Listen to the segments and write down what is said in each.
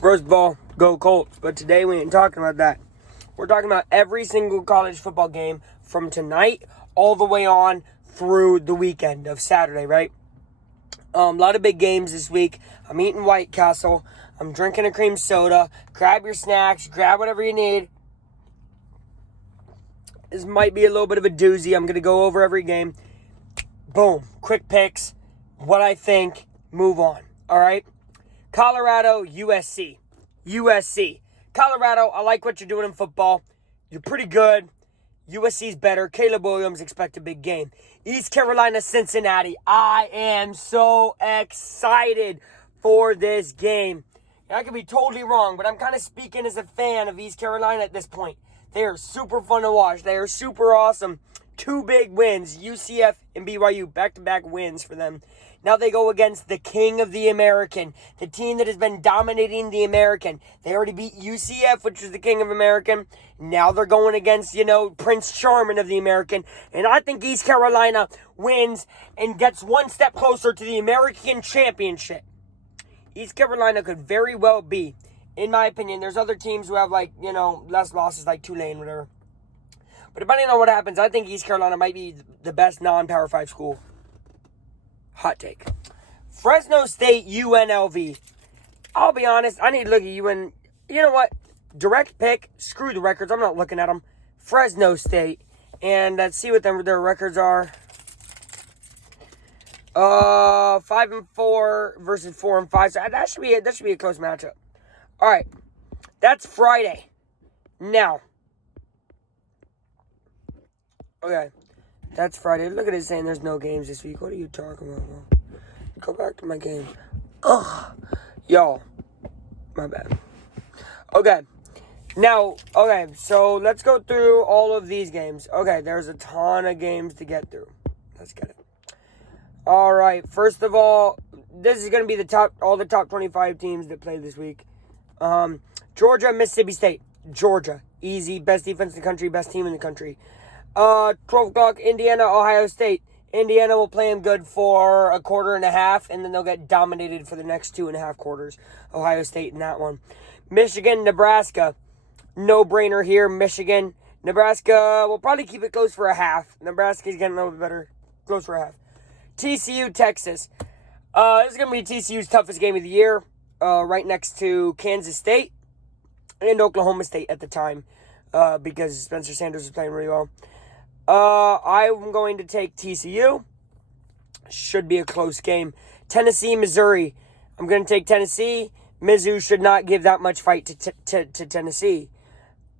Rose Bowl, go Colts. But today we ain't talking about that. We're talking about every single college football game from tonight all the way on through the weekend of Saturday, right? A lot of big games this week. I'm eating White Castle. I'm drinking a cream soda. Grab your snacks. Grab whatever you need. This might be a little bit of a doozy. I'm going to go over every game. Boom. Quick picks. What I think. Move on. All right? Colorado, USC. USC. Colorado, I like what you're doing in football. You're pretty good. USC's better. Caleb Williams expect a big game. East Carolina, Cincinnati. I am so excited for this game. I could be totally wrong, but I'm kind of speaking as a fan of East Carolina at this point. They are super fun to watch. They are super awesome. 2 big wins. UCF and BYU. Back-to-back wins for them. Now they go against the King of the American. The team that has been dominating the American. They already beat UCF, which is the King of American. Now they're going against, Prince Charming of the American. And I think East Carolina wins and gets one step closer to the American Championship. East Carolina could very well be, in my opinion. There's other teams who have, less losses, like Tulane, whatever. But depending on what happens, I think East Carolina might be the best non-Power 5 school. Hot take. Fresno State, UNLV. I'll be honest, I need to look at UN. You know what? Direct pick. Screw the records. I'm not looking at them. Fresno State. And let's see what their records are. 5-4 versus 4-5. So that should be a close matchup. All right. That's Friday. Now. Okay. That's Friday. Look at it saying there's no games this week. What are you talking about, bro? Go back to my game. Ugh. Y'all. My bad. Okay. Now, so let's go through all of these games. Okay, there's a ton of games to get through. Let's get it. All right. First of all, this is going to be all the top 25 teams that play this week. Georgia, Mississippi State. Georgia. Easy. Best defense in the country. Best team in the country. 12 o'clock, Indiana, Ohio State. Indiana will play them good for a quarter and a half, and then they'll get dominated for the next 2.5 quarters. Ohio State in that one. Michigan, Nebraska. No brainer here. Michigan. Nebraska will probably keep it close for a half. Nebraska's getting a little bit better. Close for a half. TCU, Texas. This is going to be TCU's toughest game of the year. Right next to Kansas State and Oklahoma State at the time. Because Spencer Sanders is playing really well. I'm going to take TCU. Should be a close game. Tennessee, Missouri. I'm going to take Tennessee. Mizzou should not give that much fight to Tennessee.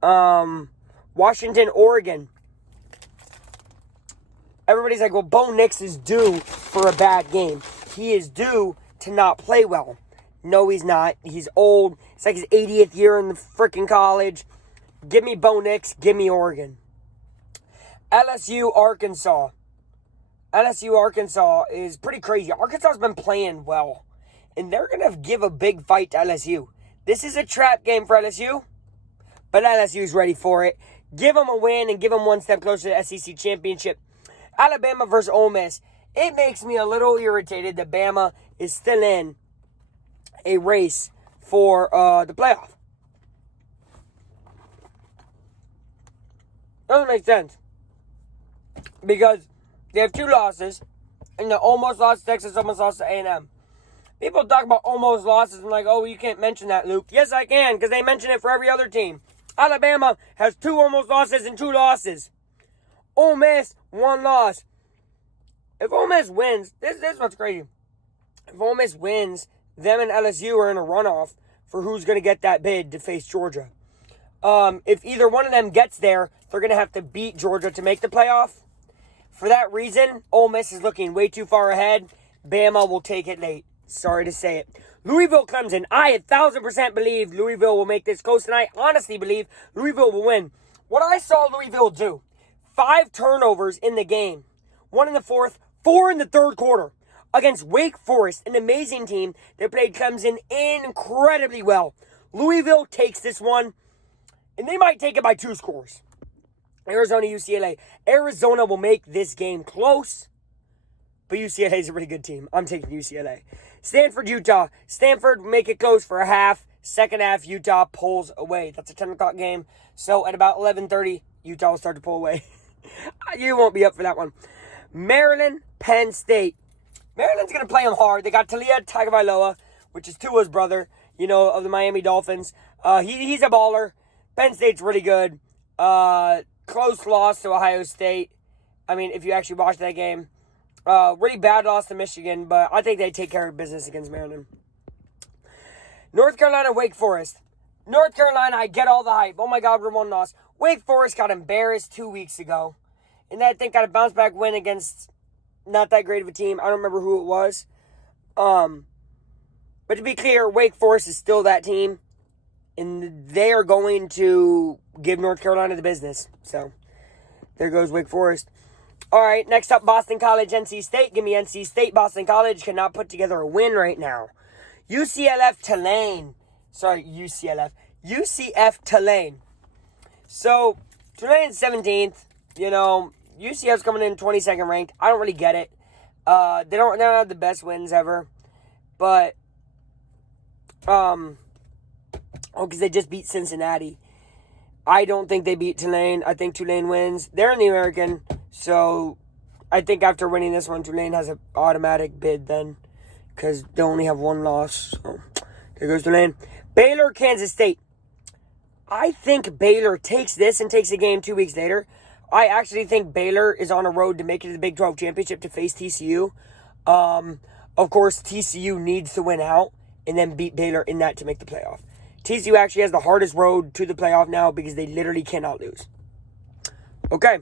Washington, Oregon. Everybody's like, well, Bo Nix is due for a bad game. He is due to not play well. No, he's not. He's old. It's like his 80th year in the freaking college. Give me Bo Nix. Give me Oregon. LSU, Arkansas. LSU, Arkansas is pretty crazy. Arkansas has been playing well. And they're going to give a big fight to LSU. This is a trap game for LSU. But LSU's ready for it. Give them a win and give them one step closer to the SEC championship. Alabama versus Ole Miss. It makes me a little irritated that Bama is still in a race for the playoff. Doesn't make sense. Because they have 2 losses. And they almost lost to Texas, almost lost to A&M. People talk about almost losses and like, oh, you can't mention that, Luke. Yes, I can, because they mention it for every other team. Alabama has 2 almost losses and 2 losses. Ole Miss, 1 loss. If Ole Miss wins, this is what's crazy. If Ole Miss wins, them and LSU are in a runoff for who's going to get that bid to face Georgia. If either one of them gets there, they're going to have to beat Georgia to make the playoff. For that reason, Ole Miss is looking way too far ahead. Bama will take it late. Sorry to say it. Louisville, Clemson. I 1,000% believe Louisville will make this close, and I honestly believe Louisville will win. What I saw Louisville do, 5 turnovers in the game. 1 in the fourth, 4 in the third quarter. Against Wake Forest, an amazing team that played Clemson incredibly well. Louisville takes this one, and they might take it by 2 scores. Arizona, UCLA. Arizona will make this game close, but UCLA is a really good team. I'm taking UCLA. Stanford, Utah. Stanford make it close for a half. Second half, Utah pulls away. That's a 10 o'clock game. So at about 11:30, Utah will start to pull away. You won't be up for that one. Maryland, Penn State. Maryland's going to play them hard. They got Talia Tagovailoa, which is Tua's brother, of the Miami Dolphins. He's a baller. Penn State's really good. Close loss to Ohio State. I mean, if you actually watch that game. Really bad loss to Michigan, but I think they take care of business against Maryland. North Carolina, Wake Forest. North Carolina, I get all the hype. Oh my God, we're one loss. Wake Forest got embarrassed 2 weeks ago. And then I think got a bounce back win against not that great of a team. I don't remember who it was. But to be clear, Wake Forest is still that team. And they are going to give North Carolina the business. So, there goes Wake Forest. All right, next up, Boston College, NC State. Give me NC State. Boston College cannot put together a win right now. UCF Tulane. Sorry, UCF Tulane. So, Tulane's 17th. UCF's coming in 22nd ranked. I don't really get it. They don't have the best wins ever. But, because they just beat Cincinnati. I don't think they beat Tulane. I think Tulane wins. They're in the American. So, I think after winning this one, Tulane has an automatic bid then. Because they only have one loss. So, there goes Tulane. Baylor, Kansas State. I think Baylor takes this and takes a game 2 weeks later. I actually think Baylor is on a road to make it to the Big 12 Championship to face TCU. Of course, TCU needs to win out and then beat Baylor in that to make the playoff. TCU actually has the hardest road to the playoff now because they literally cannot lose. Okay.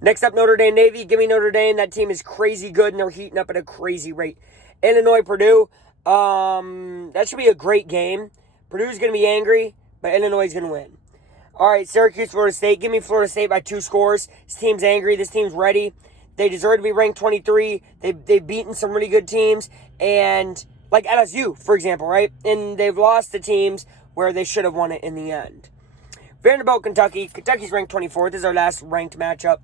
Next up, Notre Dame Navy. Give me Notre Dame. That team is crazy good and they're heating up at a crazy rate. Illinois, Purdue. That should be a great game. Purdue's going to be angry, but Illinois is going to win. All right, Syracuse, Florida State. Give me Florida State by 2 scores. This team's angry. This team's ready. They deserve to be ranked 23. They've beaten some really good teams. And like LSU, for example, right? And they've lost to teams where they should have won it in the end. Vanderbilt, Kentucky. Kentucky's ranked 24th. This is our last ranked matchup.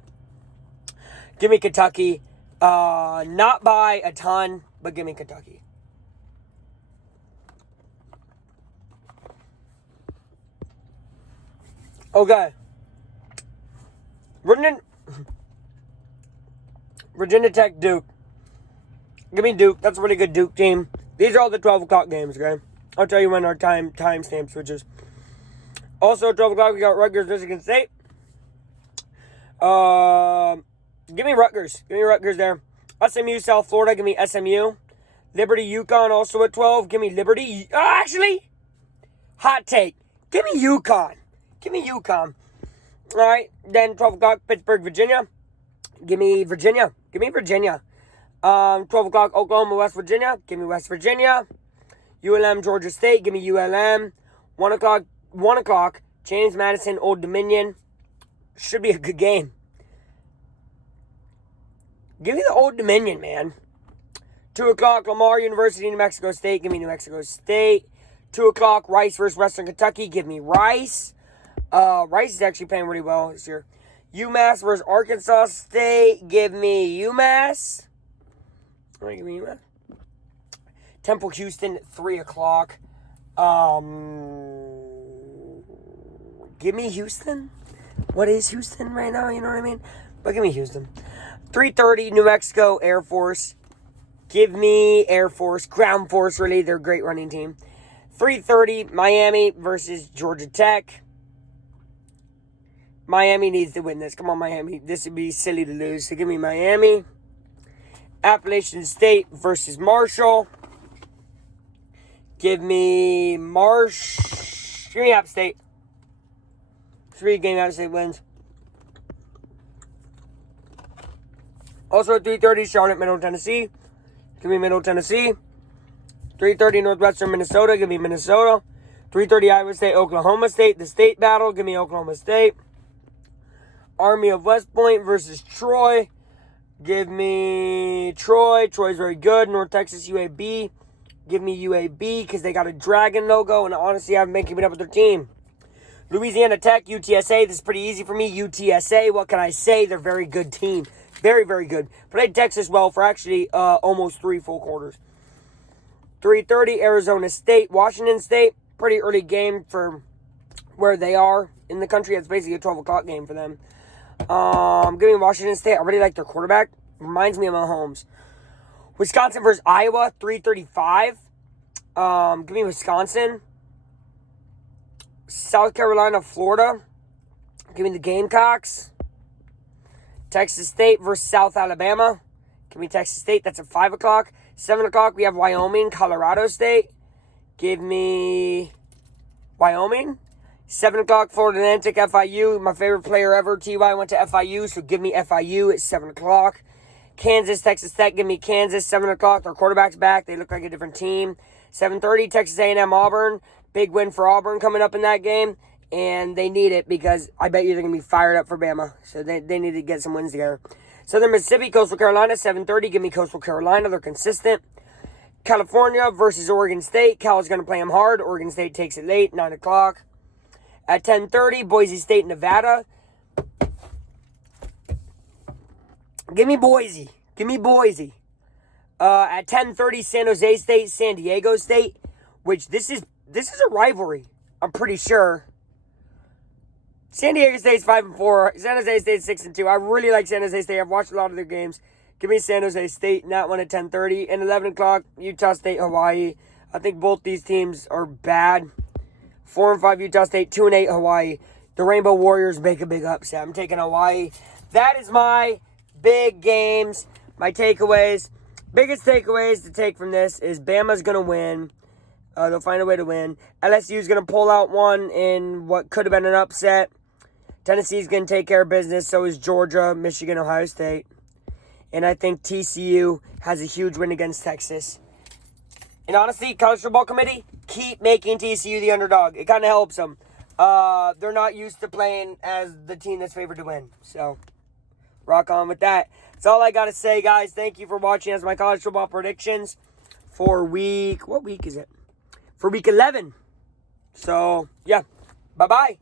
Give me Kentucky. Not by a ton, but give me Kentucky. Okay. Virginia Tech, Duke. Give me Duke. That's a really good Duke team. These are all the 12 o'clock games, okay? I'll tell you when our time stamp switches. Also, 12 o'clock, we got Rutgers, Michigan State. Give me Rutgers. Give me Rutgers there. SMU, South Florida. Give me SMU. Liberty, UConn, also at 12. Give me Liberty. Actually, hot take. Give me UConn. Give me UConn. All right. Then 12 o'clock, Pittsburgh, Virginia. Give me Virginia. Give me Virginia. 12 o'clock, Oklahoma, West Virginia. Give me West Virginia. ULM, Georgia State. Give me ULM. 1 o'clock, James Madison, Old Dominion. Should be a good game. Give me the Old Dominion, man. 2 o'clock, Lamar University, New Mexico State. Give me New Mexico State. 2 o'clock, Rice versus Western Kentucky. Give me Rice. Rice is actually playing really well this year. UMass versus Arkansas State. Give me UMass. All right, give me UMass. Temple, Houston at 3 o'clock. Give me Houston. What is Houston right now? You know what I mean? But give me Houston. 3:30, New Mexico, Air Force. Give me Air Force. Ground Force, really. They're a great running team. 3:30, Miami versus Georgia Tech. Miami needs to win this. Come on, Miami. This would be silly to lose. So give me Miami. Appalachian State versus Marshall. Give me Give me App State. 3-game App State wins. Also at 3:30, Charlotte, Middle Tennessee. Give me Middle Tennessee. 3:30, Northwestern Minnesota. Give me Minnesota. 3:30, Iowa State, Oklahoma State. The state battle. Give me Oklahoma State. Army of West Point versus Troy. Give me Troy. Troy's very good. North Texas, UAB. Give me UAB because they got a dragon logo, and honestly, I haven't been keeping up with their team. Louisiana Tech, UTSA. This is pretty easy for me. UTSA, what can I say? They're a very good team. Very, very good. Played Texas well for actually almost 3 full quarters. 3:30, Arizona State, Washington State. Pretty early game for where they are in the country. It's basically a 12 o'clock game for them. Give me Washington State. I really like their quarterback. Reminds me of Mahomes. Wisconsin versus Iowa, 3:35. Give me Wisconsin. South Carolina, Florida. Give me the Gamecocks. Texas State versus South Alabama. Give me Texas State. That's at 5 o'clock. 7 o'clock, we have Wyoming, Colorado State. Give me Wyoming. 7 o'clock, Florida Atlantic, FIU. My favorite player ever, T.Y. went to FIU, so give me FIU at 7 o'clock. Kansas, Texas Tech, give me Kansas, 7 o'clock. Their quarterback's back. They look like a different team. 7:30, Texas A&M, Auburn. Big win for Auburn coming up in that game. And they need it because I bet you they're going to be fired up for Bama. So they need to get some wins together. Southern Mississippi, Coastal Carolina, 7:30. Give me Coastal Carolina. They're consistent. California versus Oregon State. Cal is going to play them hard. Oregon State takes it late, 9 o'clock. At 10:30, Boise State, Nevada. Give me Boise. Give me Boise. At 10:30, San Jose State, San Diego State. Which this is a rivalry, I'm pretty sure. San Diego State's 5-4. San Jose State's 6-2. I really like San Jose State. I've watched a lot of their games. Give me San Jose State in that one at 10:30. And 11 o'clock, Utah State, Hawaii. I think both these teams are bad. 4-5 Utah State, 2-8 Hawaii. The Rainbow Warriors make a big upset. I'm taking Hawaii. That is my big games, my takeaways. Biggest takeaways to take from this is Bama's going to win. They'll find a way to win. LSU's going to pull out one in what could have been an upset. Tennessee's going to take care of business. So is Georgia, Michigan, Ohio State. And I think TCU has a huge win against Texas. And honestly, College Football Committee, keep making TCU the underdog. It kind of helps them. They're not used to playing as the team that's favored to win. So, rock on with that. That's all I got to say, guys. Thank you for watching. That's my college football predictions for week... What week is it? For week 11. So, yeah. Bye-bye.